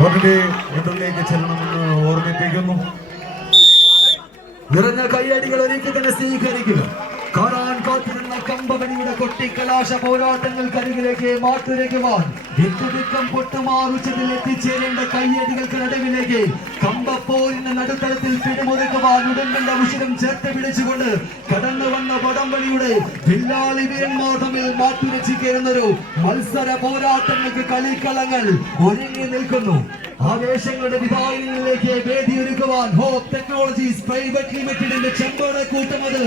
അവരുടെ മുന്നിലേക്ക് ചെല്ലണമെന്ന് ഓർമ്മിപ്പിക്കുന്നു. നിറഞ്ഞ കയ്യടികൾ ഒരിക്കൽ തന്നെ സ്വീകരിക്കുക. കാണാൻ കാത്തിരുന്ന കമ്പവനിയുടെ കൊട്ടിക്കലാശ പോരാട്ടങ്ങൾക്കരികിലേക്ക് മാറ്റുരയ്ക്കുവാൻ യുദ്ധം പൊട്ടുമാറുച്ചതിൽ എത്തിച്ചേരേണ്ട കയ്യടികൾക്ക് നടുവിലേക്ക് കമ്പപ്പോരിന്റെ നടുത്തളത്തിൽ പിടിമുറുക്കുവാൻ ഉടമ്പന്റെ ഉശിരം ചേർത്ത് പിടിച്ചുകൊണ്ട് കടന്നു വന്ന വടംവലിയുടെ വില്ലാളി വീരന്മാർ തമ്മിൽ മാറ്റുരച്ചിക്കേറുന്നൊരു മത്സര പോരാട്ടങ്ങൾക്ക് കളിക്കളങ്ങൾ ഒരുങ്ങി നിൽക്കുന്നു. ആവേശങ്ങളുടെ വിധാനങ്ങളിലേക്ക് വേദിയൊരുക്കുവാൻ ഹോപ്പ് ടെക്നോളജീസ് പ്രൈവറ്റ് ലിമിറ്റഡിന്റെ ചെമ്പോട കൂട്ടമത്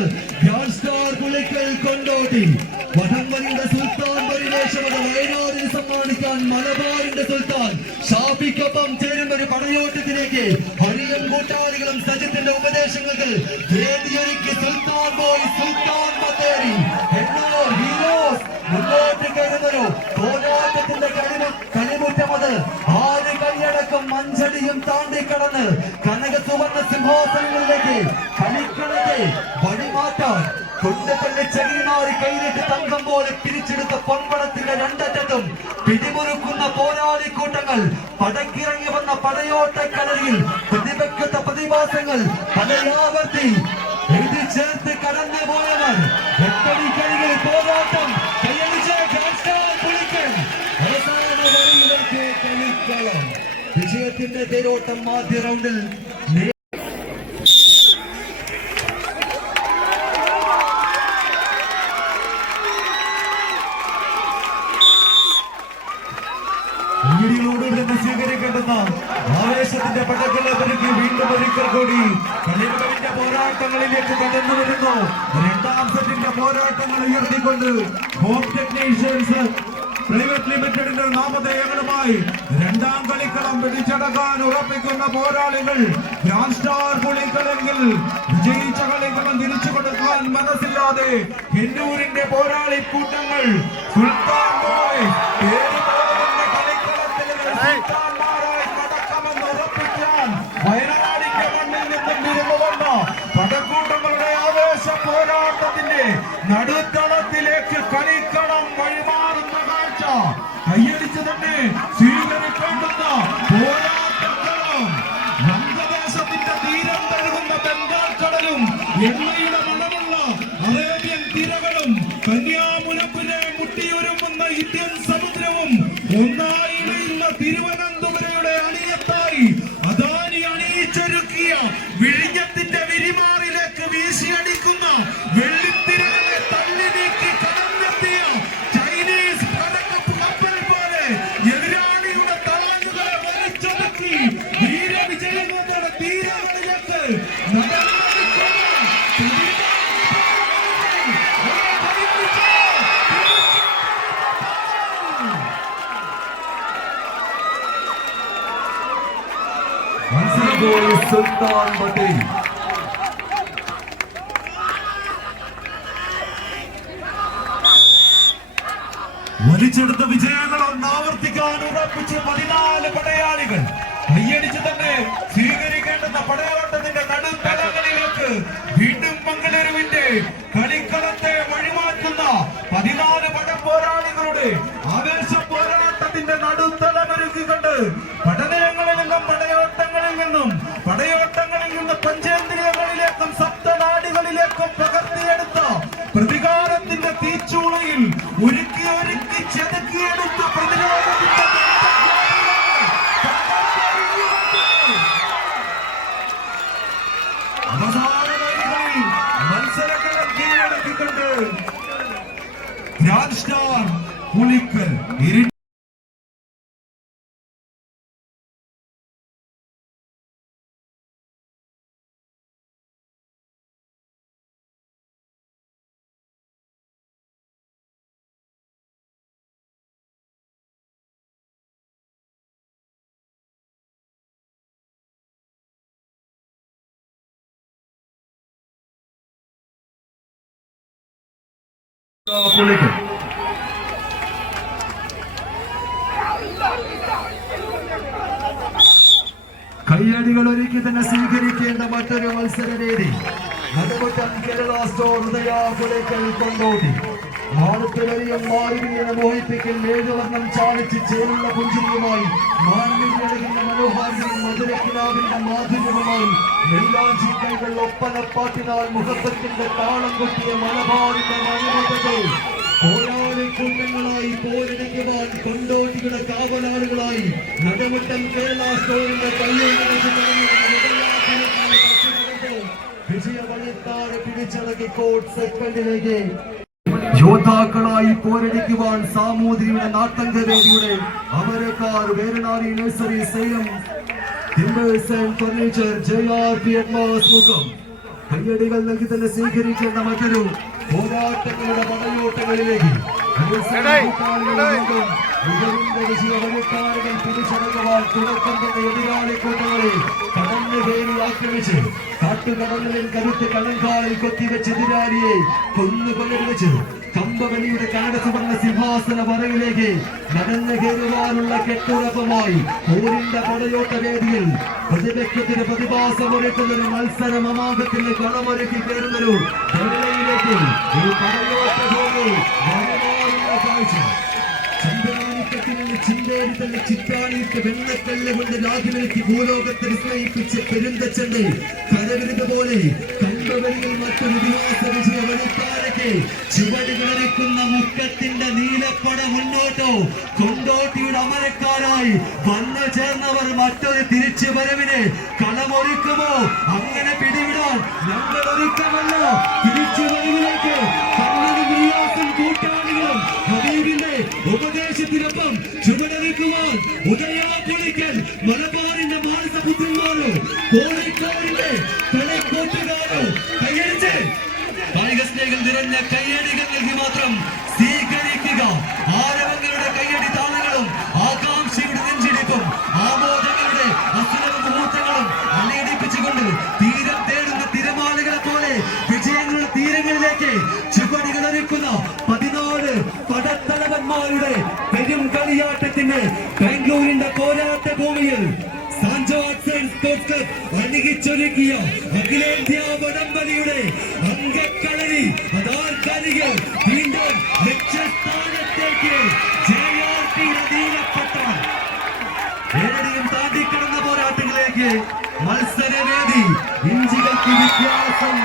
പുളിക്കൽ കൊണ്ടോട്ടി വടംവലിയുടെ സുൽത്താൻ പരിവേഷമത് വയനാടിന് സമ്മാനിക്കാൻ മലബാറിന്റെ സുൽത്താൻ ഷാഫിക്കൊപ്പം ചേരുന്ന ഒരു പടയോട്ടത്തിലേക്ക് ഹരിയും കൂട്ടാളികളും സജിത്തിന്റെ ഉപദേശങ്ങൾക്ക് വേദിയൊരുക്കി സുൽത്താൻ ബോയ് സുൽത്താൻ ബത്തേരി ഹീറോസ് മുന്നോട്ട് കയറുന്നൊരു പോരാട്ടത്തിന്റെ കളിമുറ്റമത് ആര് കൈയടക്കം മഞ്ചടിയും താണ്ടിക്കടന്ന് കനക സുവർണ സിംഹാസനങ്ങളിലേക്ക് കളിക്കളത്തെ വഴിമാറ്റാൻ കൊണ്ടപ്പള്ളി ചെറിയനാറി കൈയിലിട്ട് തങ്കം പോലെ പിരിച്ചെടുത്ത പൊൻപടത്തിന്റെ രണ്ടറ്റത്തും പിടിമുറുക്കുന്ന പോരാളിക്കൂട്ടങ്ങൾ പടക്കിറങ്ങി വന്ന പടയോട്ടക്കടലിൽ പ്രതിപക്ഷത്ത പ്രതിഭാസങ്ങൾ പലയാവർത്തി എഴുതി ചേർത്ത് കടന്നു പോയവർ എട്ടടി കളികൾ പോരാട്ടം കളിക്കളം വിജയത്തിന്റെ തേരോട്ടം ആദ്യ റൗണ്ടിൽ സ്വീകരിക്കേണ്ടുന്ന ആവേശത്തിന്റെ പടകളൊരുക്കി വീണ്ടും ഒരിക്കൽ കൂടി കളികളിന്റെ പോരാട്ടങ്ങളിലേക്ക് കടന്നു വരുന്നു. രണ്ടാം സെറ്റിന്റെ പോരാട്ടങ്ങൾ ഉയർത്തിക്കൊണ്ട് ഹോപ്പ് ടെക്നീഷ്യൻസ് പ്രൈവറ്റ് ലിമിറ്റഡിന്റെ നാമധേയങ്ങളുമായി രണ്ടാം കളിക്കളം പിടിച്ചടക്കാൻ ഉറപ്പിക്കുന്ന പോരാളികൾ ഗ്രാൻഡ് സ്റ്റാർ പുളിക്കളെങ്കിൽ വിജയിച്ച കളിക്കളം തിരിച്ചു കൊടുക്കാൻ മനസ്സില്ലാതെ ഹിന്ദൂരിന്റെ പോരാളി കൂട്ടങ്ങൾ സുൽത്താൻ ബോയ് സുൽത്താൻമാരായി കടക്കമെന്ന് ഉറപ്പിക്കാൻ വയനാടിന്റെ മണ്ണിൽ നിന്നും തിരിഞ്ഞു വന്ന പടക്കൂട്ടങ്ങളുടെ ആവേശ പോരാട്ടത്തിന്റെ നടുത്തളത്തിലേക്ക് കളിക്കളം വഴിമാറുന്ന കാഴ്ച കയ്യടിച്ച് തന്നെ സ്വീകരിക്കേണ്ടുന്ന പോരാട്ടങ്ങളും വംഗദേശത്തിന്റെ തീരം തഴുകുന്ന ബംഗാൾ കടലും എണ്ണയുടെ മണമുള്ള അറേബ്യൻ തിരകളും കന്യാമുനപ്പിനെ മുട്ടിയൊരുങ്ങുന്ന ഇന്ത്യൻ സമുദ്രവും ഒന്നായി തിരുവനന്തപുരയുടെ അണിയത്തായി അദാനി അണിയിച്ചൊരുക്കിയ വിഴിഞ്ഞത്തിന്റെ വിരിമാറിലേക്ക് വീശിയടിക്കുന്ന വെള്ളിത്തിരകളെ തള്ളി നീക്കി കടന്നെത്തിയ ചൈനീസ് കപ്പൽ പോലെ എതിരാളിയുടെ തളങ്ങുകളെ വലിച്ചൊതുക്കി വീരവിജയങ്ങളുടെ തീരങ്ങളിലേക്ക് സുൽത്താൻ ബത്തേരി വലിച്ചെടുത്ത വിജയങ്ങൾ ഒന്നാവർത്തിക്കാൻ ഉറപ്പിച്ച് 14 പടയാളികൾ കയ്യടിച്ച് തന്നെ സ്വീകരിക്കേണ്ടുന്ന പടയോട്ടത്തിന്റെ നടുത്തലങ്ങളിലേക്ക് വീണ്ടും മംഗളൂരുവിന്റെ കളിക്കളത്തെ വഴിമാറ്റുന്ന 14 പടപ്പോരാളികളുടെ ആവേശ പോരാട്ടത്തിന്റെ നടുത്തലമൊരുക്കിക്കൊണ്ട് പഠനങ്ങളിൽ നിന്നും പടയോട്ടങ്ങളിൽ നിന്ന് പഞ്ചേന്ദ്രിയങ്ങളിലേക്കും സപ്തനാടികളിലേക്കും പകർത്തിയെടുത്ത പ്രതികാരത്തിന്റെ തീച്ചൂളയിൽ ഒരുക്കി ചെതുക്കിയെടുത്ത പ്രതിരോധത്തിന്റെ അവസാന വരികളിൽ മത്സരങ്ങളും കീഴടക്കിക്കൊണ്ട് ഗ്രാൻഡ് സ്റ്റാർ പുളിക്കൽ കയ്യടികൾ ഒരുക്കി തന്നെ സ്വീകരിക്കേണ്ട മറ്റൊരു മത്സര വേദി നടുമുറ്റം കേരള സ്റ്റോർ ഹൃദയ പുളിക്കൽ കൊണ്ടോട്ടി മാനത്തവരെയും മാറിവില്ലിനെ മോഹിപ്പിക്കൽ മേഘവർണ്ണം ചാലിച്ച് ചേരുന്ന പുഞ്ചിരിയുമായി മാൻമിഴിയുടെ മനോഹാരിയും മധുരക്കിനാവിന്റെ മാധുര്യവുമായി മെല്ലാഞ്ചി കൈകൾ ഒപ്പനപ്പാട്ടിനാൽ മുഖപ്പത്തിന്റെ താളം കൊട്ടിയ മലബാറിന്റെ മനുമതകൾ പോരാളിക്കൂട്ടങ്ങളായി പോരിടിക്കുവാൻ കൊണ്ടോട്ടിയുടെ കാവലാളുകളായി നടവട്ടം കേരള സ്റ്റോറിന്റെ വിജയവളിത്താറ് പിടിച്ചടക്കി കോട്ട് സെക്കൻഡിലേക്ക് യോദ്ധാക്കളായി പോരടിക്കുവാൻ സാമൂതിരിയുടെ നാട്ടങ്കവേദിയുടെ അമരക്കാർ വേരനാരി nursery same timbers and furniture JRP advance മുഖം കയ്യടികൾ നൽകി തന്നെ സ്വീകരിക്കേണ്ട മറ്റൊരു പോരാട്ടങ്ങളുടെ പടയോട്ടങ്ങളിലേക്ക് വിജയവളിത്താറുകൾ പിടിച്ചടക്കുവാൻ തുടക്കം തന്നെ എതിരാളി കൂട്ടങ്ങളെ കടന്നു കയറി ആക്രമിച്ച് കാട്ടുകടലിൽ കരുത്ത് കണങ്കാലിൽ കൊത്തിവെച്ച് എതിരാളിയെ കൊന്നുകൊള്ളിച്ച് കമ്പവലിയുടെ കനക സുവർണ്ണ സിംഹാസന വരയിലേക്ക് നടന്നു കയറുവാനുള്ള കെട്ടുറപ്പുമായി പോരിന്റെ പടയോട്ട വേദിയിൽ പ്രതിപക്ഷത്തിന് പ്രതിഭാസമൊരുക്കുന്നൊരു മത്സര മമാകത്തിന് കളമൊരുക്കി കയറുന്നൊരു വേളയിലേക്ക് ഈ പടയോട്ട ഭൂമി വരമാറുള്ള കാഴ്ച ചിന്തേരി തന്നെ ചിത്താണിയിട്ട് വെണ്ണക്കല്ല് കൊണ്ട് രാജ്യമേക്ക് ഭൂലോകത്തെ വിസ്മയിപ്പിച്ച് പെരുന്തച്ചന്റെ കരവിരുത് പോലെ കമ്പവലിയിൽ മറ്റൊരു ഇതിഹാസ വിജയ വഴിത്താരക്ക് ചുവട് കിളറിക്കുന്ന മുക്കത്തിന്റെ നീലപ്പട മുന്നോട്ടോ കൊണ്ടോട്ടിയുടെ അമരക്കാരായി വന്നു ചേർന്നവർ മറ്റൊരു തിരിച്ചു വരവിന് കളമൊരുക്കുമോ? അങ്ങനെ പിടിവിടാൻ ഞങ്ങൾ ഒരുക്കമല്ല. തിരിച്ചു വരവിലേക്ക് കൂട്ടാളികളും ഹബീബിന്റെ ഉപദേശത്തിനൊപ്പം ചുവടെടുക്കുവാൻ ഉദയാപൊളിക്കൽ മലബാറിന്റെ മാനസപുത്രന്മാരോ കോഴിക്കോടിന്റെ കളക്കോട്ടുകാരോ കൈയടിച്ച് കായിക സ്നേഹികൾ നിറഞ്ഞ കൈയടികൾ നൽകി മാത്രം സ്വീകരിക്കുക. ആരവങ്ങളുടെ കൈയടി താളങ്ങളും ആകാംക്ഷയുടെ നെഞ്ചിടിപ്പും ആമോദങ്ങളുടെ അസുലഭ മുഹൂർത്തങ്ങളും അലയടിപ്പിച്ചുകൊണ്ട് തീരം തേടുന്ന തിരമാലകളെ പോലെ വിജയങ്ങളുടെ തീരങ്ങളിലേക്ക് ചുവടുകളൊരുക്കുന്ന 14 പടത്തലവന്മാരുടെ പെരും കളിയാട്ടത്തിന് ബാംഗ്ലൂരിന്റെ പോരാട്ട ഭൂമിയിൽ അണിയിച്ചൊരുക്കിയ അഖിലേന്ത്യാ വടംവലിയുടെ അംഗക്കളരി അതാർക്കരികെ വീണ്ടും ലക്ഷ്യസ്ഥാനത്തേക്ക് JRP അധീനപ്പെട്ട ഏഴടിയും താണ്ടിക്കിടന്ന പോരാട്ടങ്ങളിലേക്ക് മത്സരവേദി ഇഞ്ചികൾക്ക് വ്യത്യാസം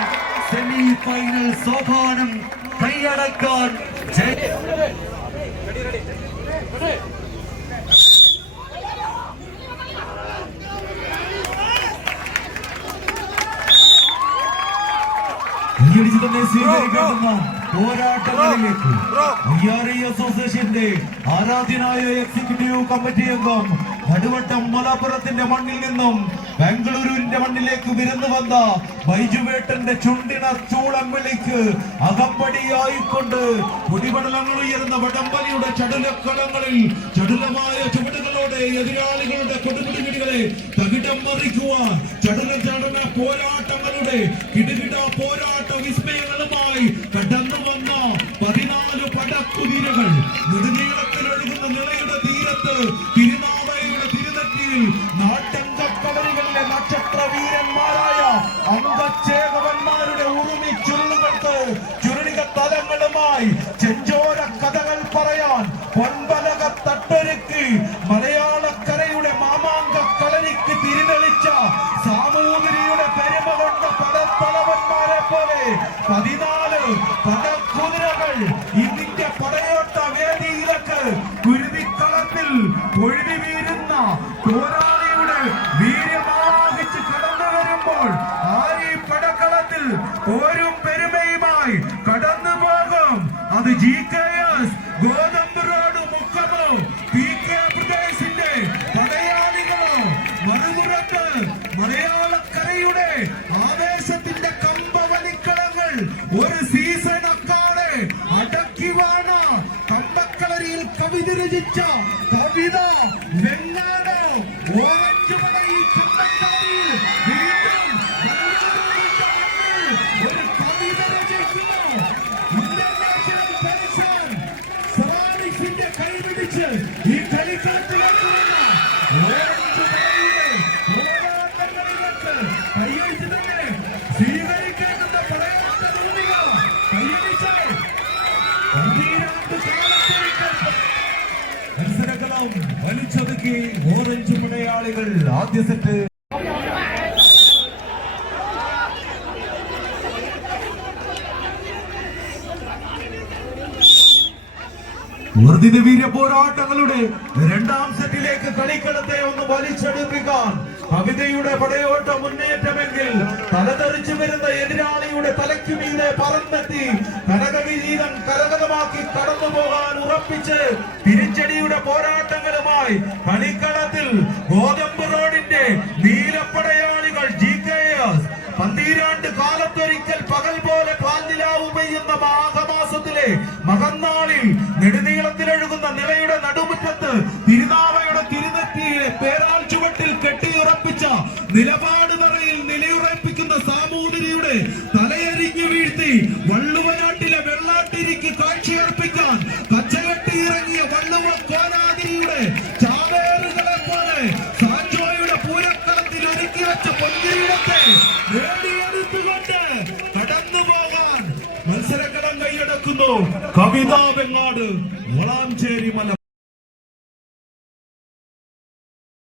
സെമി ഫൈനൽ സോപാനം കൈയടക്കാൻ സ്വീകരിക്കുന്ന പോരാട്ടങ്ങളിലേക്ക് അസോസിയേഷന്റെ ആരാധ്യനായ എക്സിക്യൂട്ടീവ് കമ്മിറ്റി അംഗം നടുവട്ടം മലപ്പുറത്തിന്റെ മണ്ണിൽ നിന്നും ബാംഗ്ലൂരിന്റെ മണ്ണിലേക്ക് വിരുന്നു വന്ന ബൈജുവേട്ടന്റെ ചുണ്ടിന ചൂളം വിളിക്ക് അകമ്പടിയായിക്കൊണ്ട് കുടിപടലങ്ങൾ ഉയർന്ന വടംവലിയുടെ ചടുലക്കളങ്ങളിൽ ചടുലമായ ചുവടുകളോടെ എതിരാളികളുടെ കൊടുപിടികളെ തകിടം മറിക്കുവാൻ ചടുല പോരാട്ടങ്ങളുടെ കിടുകിട പോരാട്ട വിസ്മയങ്ങളുമായി കടന്നു വന്ന 14 പടക്കുതിരകൾ നെടുനീളത്തിൽ ഒഴുകുന്ന നിളയുടെ തീരത്ത് തിരുനാവയുടെ തിരുനെറ്റിയിൽ നാട്ടങ്കക്കളരികളിലെ നക്ഷത്ര വീരന്മാരായ അംഗച്ചേകവന്മാരുടെ ഉറുമി ചുരുളുകൾക്ക് ചുരുളിക തലങ്ങളുമായി ചെഞ്ചോര കഥകൾ പറയാൻ പൊൻപലക തട്ടൊരുക്കി മലയാളക്കരയുടെ മാമാങ്ക കളരിക്ക് തിരിതെളിച്ച സാമൂതിരിയുടെ പെരുമ കൊണ്ട പടത്തലവന്മാരെ പോലെ 14 പടക്കുതിരകൾ ഇതിന്റെ പടയോട്ട വേദിയിലേക്ക് കുരുതിക്കളത്തിൽ ഒഴുതി വീരുന്ന പോരാളിയുടെ വീര്യമാഹിച്ച് കടന്നു വരുമ്പോൾ ആരീ പടക്കളത്തിൽ ഓരോ പെരുമയുമായി കടന്നു പോകും. അത് GKS ഗോതമ്പ് റോഡ് മുക്കമോ PK പ്രദേശിന്റെ പടയാളികളോ മറുപുറത്ത് മലയാളക്കരയുടെ ആവേശത്തിന്റെ കമ്പവലിക്കളങ്ങൾ ഒരു സീസൺ അക്കാടെ അടക്കിവാണ കമ്പക്കളരിയിൽ കവിത രചിച്ച കവിത വെങ്ങാട് ഓറഞ്ചുമല ഈ കമ്പക്കളരിയിൽ വീണ്ടും ഒരു കവിത രചിക്കുന്നു. ഇന്റർനാഷണൽ പെൻഷൻ സവാനിക്സിന്റെ കൈപിടിച്ച് ഈ കളിക്കളത്തിലേക്ക് ഓറഞ്ചുമലയുടെ പോരാട്ടങ്ങളിലേക്ക് കൈയടിച്ച് തന്നെ സ്വീകരിക്കേണ്ടുന്ന പടയോട്ട ഭൂമിക കൈയടിച്ചാൽ ഇരുവശവും വലിച്ചൊതുക്കി ഓറഞ്ച് പടയാളികൾ. ആദ്യ സെറ്റ് വർദ്ധിത വീര പോരാട്ടങ്ങളുടെ രണ്ടാം സെറ്റിലേക്ക് കളിക്കളത്തെ ഒന്ന് വലിച്ചെടുപ്പിക്കാൻ കവിതയുടെ പടയോട്ട മുന്നേറ്റമെങ്കിൽ തലതെറിച്ചു വരുന്ന എതിരാളിയുടെ തലയ്ക്കു മീതെ പറന്നെത്തി കനകകിരീടം കരകതമാക്കി കടന്നു പോകാൻ ഉറപ്പിച്ച് തിരിച്ചടിയുടെ പോരാട്ടങ്ങളുമായി കളിക്കളത്തിൽ ഗോതമ്പ് റോഡിന്റെ നീലപ്പടയാളികൾ GKS. പന്തീരാണ്ട് കാലത്തൊരിക്കൽ പകൽ പോലെ പാൽനിലാവ് പെയ്യുന്ന മാഘമാസത്തിലെ മകന്നാളിൽ നെടുനീളത്തിലൊഴുകുന്ന നിലയുടെ നടുമുറ്റത്ത് തിരുനാവയുടെ തിരുനെറ്റിയിലെ പേരാൽ ചുവട്ടിൽ കെട്ടിയുറപ്പിച്ച നിലപാട് തറയിൽ നിലയുറപ്പിക്കുന്ന സാമൂതിരിയുടെ തലയരിഞ്ഞു വീഴ്ത്തി വള്ളുവനാട്ടിലെ വെള്ളാട്ടിരിക്ക് കാഴ്ചയർപ്പിക്കാൻ കച്ചകെട്ടിയിറങ്ങിയ വള്ളുവ കോനാതിരിയുടെ ചാവേറുകളെ പോലെ സാഞ്ചോയുടെ പൂരക്കളത്തിൽ ഒരുക്കി വെച്ച പൊൻകിരീടത്തെ നേടിയെടുത്തുകൊണ്ട് കടന്നു പോകാൻ മത്സരക്കളം കൈയടക്കുന്നു കവിത വെങ്ങാട് വളാഞ്ചേരി മലബാർ.